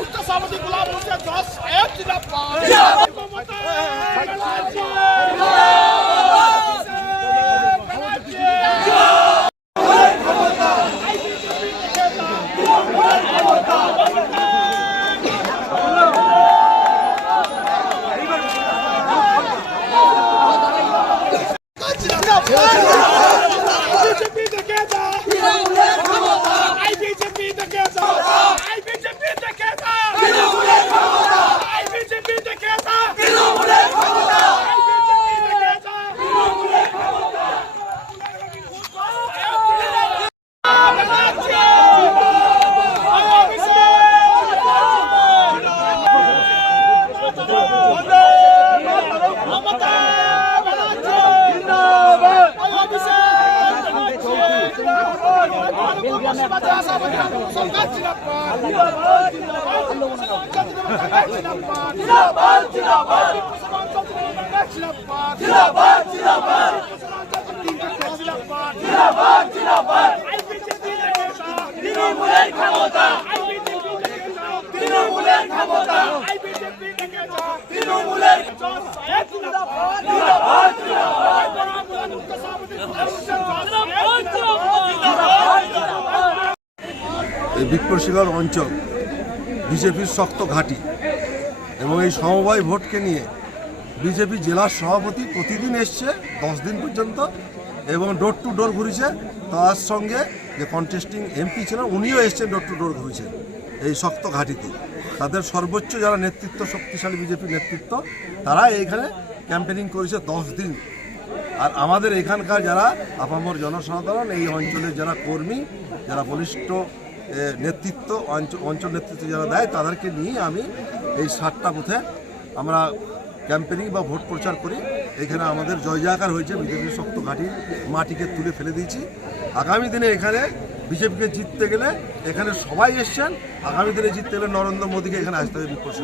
উচ্চ সভাপতি গোলাম হোসেন জজ সাহেব জিন্দাবাদ মমতা ব্যানার্জি বিজেপি থেকে যা আই বিজেপি থেকে যা আই বিজেপি থেকে যা আই বিজেপি থেকে যা তৃণমূলের ক্ষমতা আই বিজেপি থেকে যা মমতা ব্যানার্জি জিন্দাবাদ তৃণমূলের ক্ষমতা তৃণমূলের ক্ষমতা তৃণমূলের এই বিপ্রশিলার অঞ্চল, বিজেপির শক্ত ঘাঁটি এবং এই সমবায় ভোটকে নিয়ে বিজেপি জেলার সভাপতি প্রতিদিন এসছে, দশ দিন পর্যন্ত, এবং ডোর টু ডোর ঘুরেছে। তার সঙ্গে যে কন্টেস্টিং এমপি ছিলেন, উনিও এসছেন ডোর টু ডোর ঘুরেছেন এই শক্ত ঘাঁটিতে। তাদের সর্বোচ্চ যারা নেতৃত্ব, শক্তিশালী বিজেপি নেতৃত্ব, তারা এইখানে ক্যাম্পেনিং করেছে দশ দিন। আর আমাদের এখানকার যারা আপামর জনসাধারণ, এই অঞ্চলের যারা কর্মী, যারা বলিষ্ঠ নেতৃত্ব অঞ্চল অঞ্চল নেতৃত্ব যারা দেয় তাদেরকে নিয়ে আমি এই সাতটা বুথে আমরা ক্যাম্পেনিং বা ভোট প্রচার করি। এখানে আমাদের জয় জয়কার হয়েছে বিজেপির শক্ত ঘাঁটি মাটিকে তুলে ফেলে দিয়েছি। আগামী দিনে এখানে বিজেপিকে জিততে গেলে এখানে সবাই এসছেন। আগামী দিনে জিততে গেলে নরেন্দ্র মোদীকে এখানে আসতে হবে বিপদ